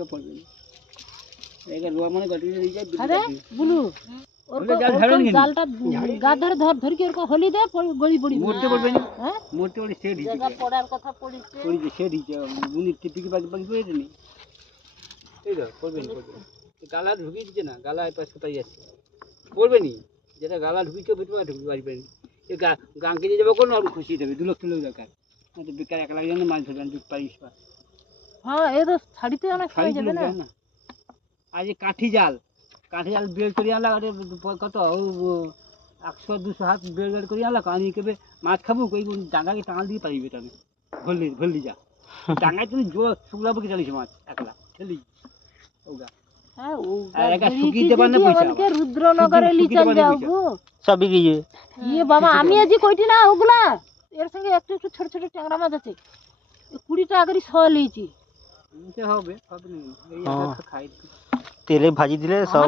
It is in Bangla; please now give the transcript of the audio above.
এগা পড়বে না এগা রোয়া মানে গটি দিয়ে যায় আরে বুলু ওর জালটা গা ধরে ধর কি ওর হলি দে গলি পড়ি মরতে পড়বে না হ্যাঁ মরতে পড়ে সেট হিচে জায়গা পড়ার কথা পড়িছে পড়ি যে সেট হিচে বুনি টিপিকি বাকি বাকি পড়ে দেনি এই তো পড়বে না গালা ঢুকিয়ে দিচ্ছে না গালা এই পাশে পাই যাচ্ছে পড়বে নি যেটা গালা ঢুকিয়ে ভিতরে ঢুকতে পারবে না এই গাঙ্কে দিয়ে যাবো কোনো খুশি দেবে 2 লক্ষ লোক দরকার তো বেকার 1 লাখ জন মাছ ধরবেন দুধ পারিস পা হ্যাঁ এই তো ছাড়িতে অনেক সময় যাবে না আজ কাঠি জাল বের করে আনলা কত 100-200 হাত বের করে আনলা কানি কেবে মাছ খাবো কই ডাঙ্গাকে টাঙাল দিয়ে পারিবে তুমি ভল্লি যা ডাঙ্গায় তুমি জোর শুকলাবো কি জানিস মাছ একলা ঠেলি ওগা হ্যাঁ ও একা শুকি দেবার না পয়সা আমাকে রুদ্রনগরে লিচন যাও গো সব বিক্রি যাবে ইয়ে বাবা আমি আজ কইটি না ওগুলা এর সঙ্গে একটু একটু ছোট ছোট ট্যাংরা মাছ আছে 20 টাকা করে শ লিয়েছি হবে না এই খাই তেলে ভাজি দিলে সব